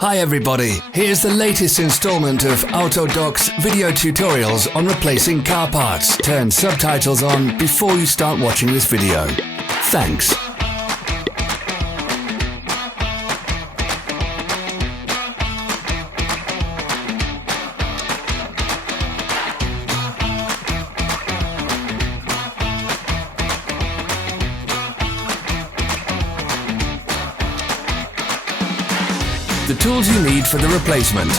Hi everybody, here's the latest installment of Autodoc's video tutorials on replacing car parts. Turn subtitles on before you start watching this video. Thanks. The tools you need for the replacement.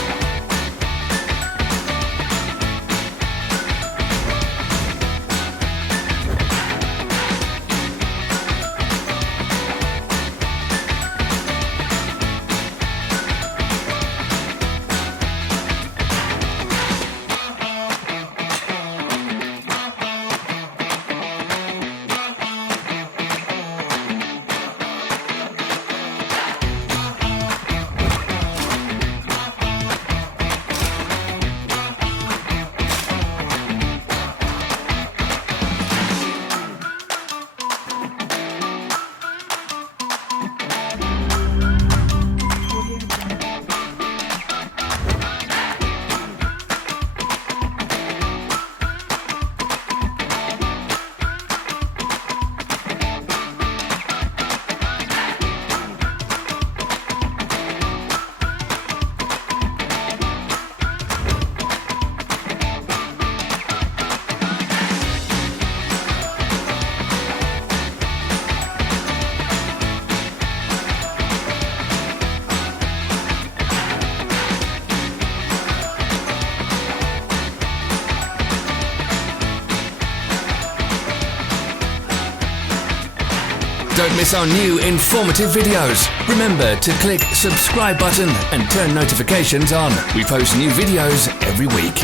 Don't miss our new informative videos. Remember to click subscribe button and turn notifications on. We post new videos every week.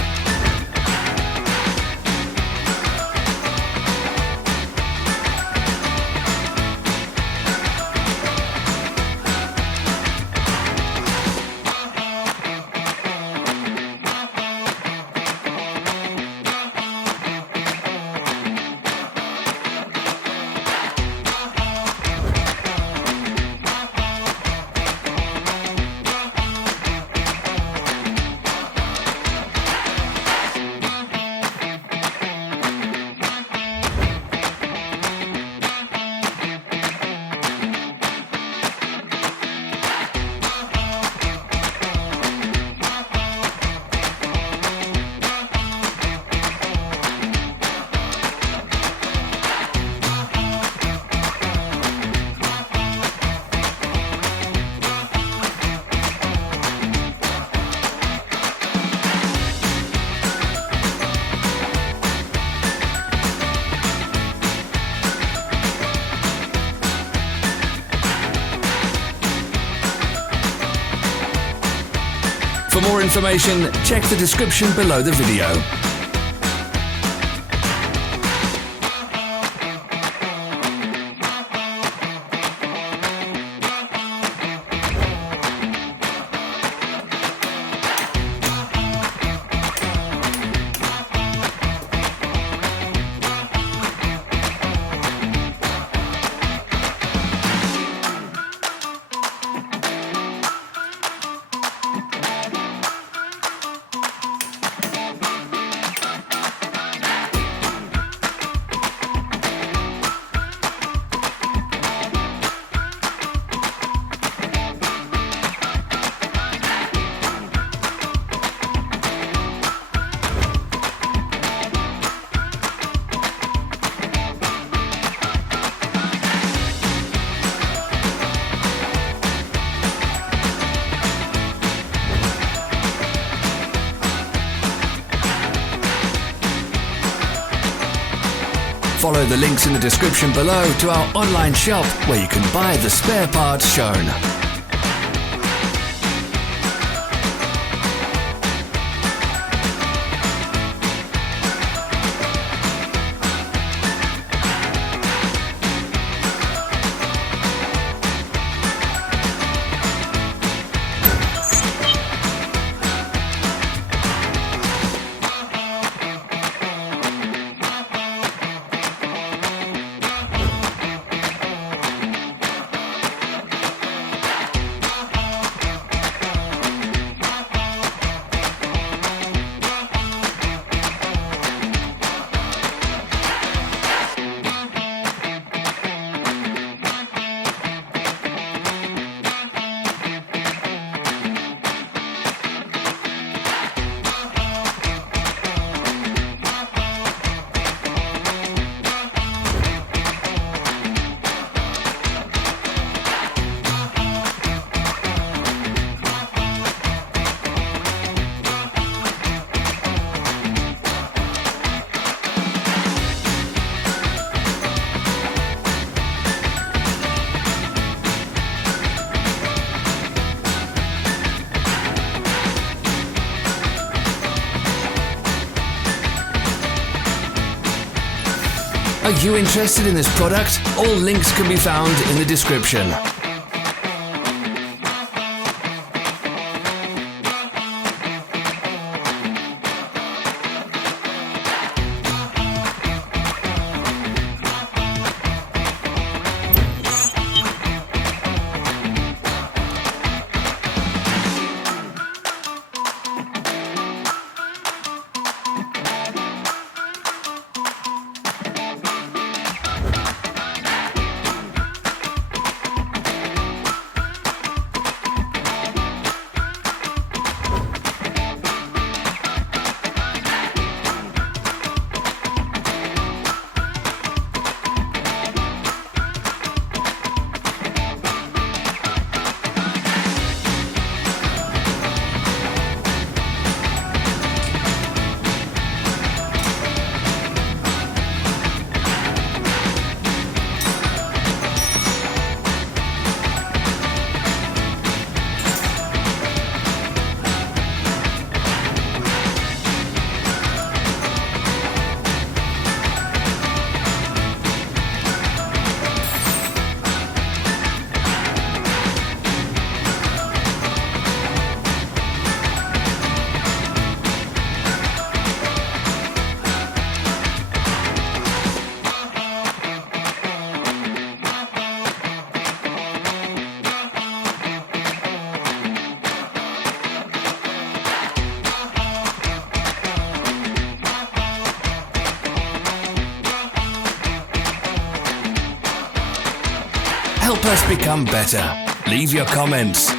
For more information, check the description below the video. Follow the links in the description below to our online shop where you can buy the spare parts shown. you interested in this product? All links can be found in the description. Help us become better. Leave your comments.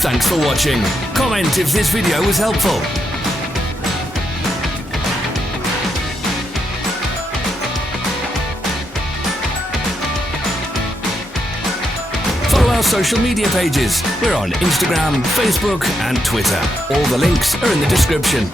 Thanks for watching. Comment if this video was helpful. Follow our social media pages. We're on Instagram, Facebook and Twitter. All the links are in the description.